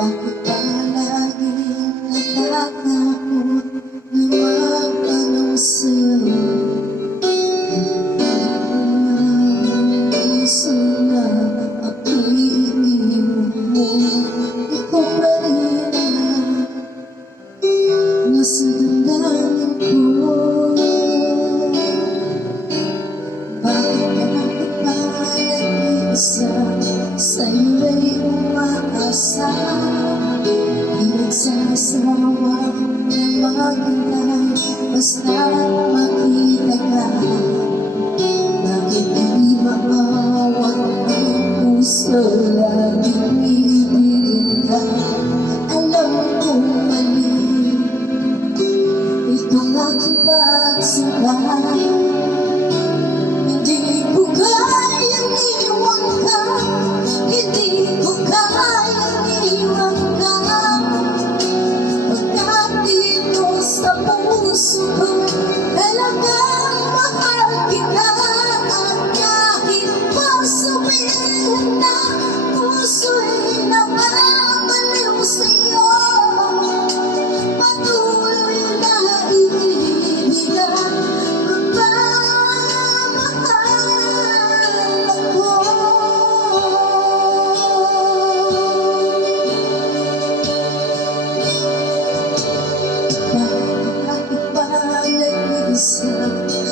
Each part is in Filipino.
Bakit palaging natatakot na magtanong sa'yo? Ang puso na ako'y iniwan mo. Ikaw pa rin ang nasa damdamin ko. Bakit pa nag-iisa sa'yo'y umaasa? Di nagsasawa na maghintay basta makita ka. Bakit di maawat ang puso laging iibigin ka? Alam kong mali itong aking pagsika. Hindi ko kayang iwan ka, hindi ko kayang iwan ka. Pagkat dito sa puso ko talagang mahal kita. At kahit pa sabihin na puso'y nababaliw sa'yo, patuloy na iibigin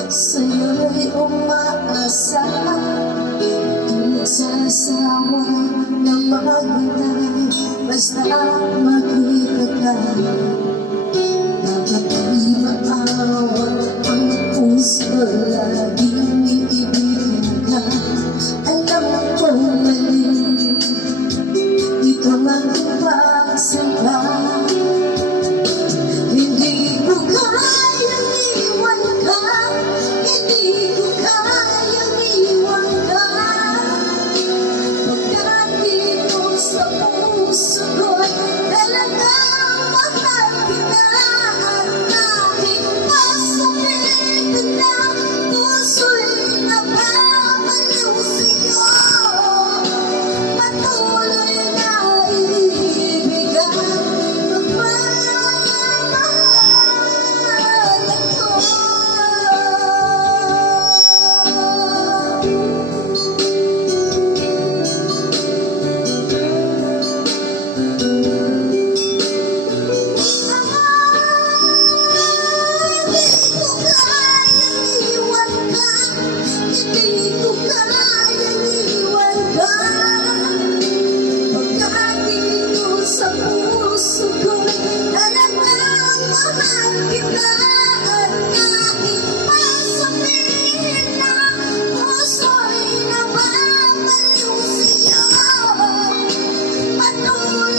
sa'yo'y umaasa. Di nagsasawa na maghintay basta makita ka. Bakit di maawat ang puso laging iibigin ka? Alam ko mali ito ang pagsika. Hindi ko kayang iwan ka, hindi ko kayang iwan ka. Pagkat dito sa puso ko talagang mahal kita. At kahit pa sabihin na puso'y nababaliw sa'yo, patuloy na iibigin patuloy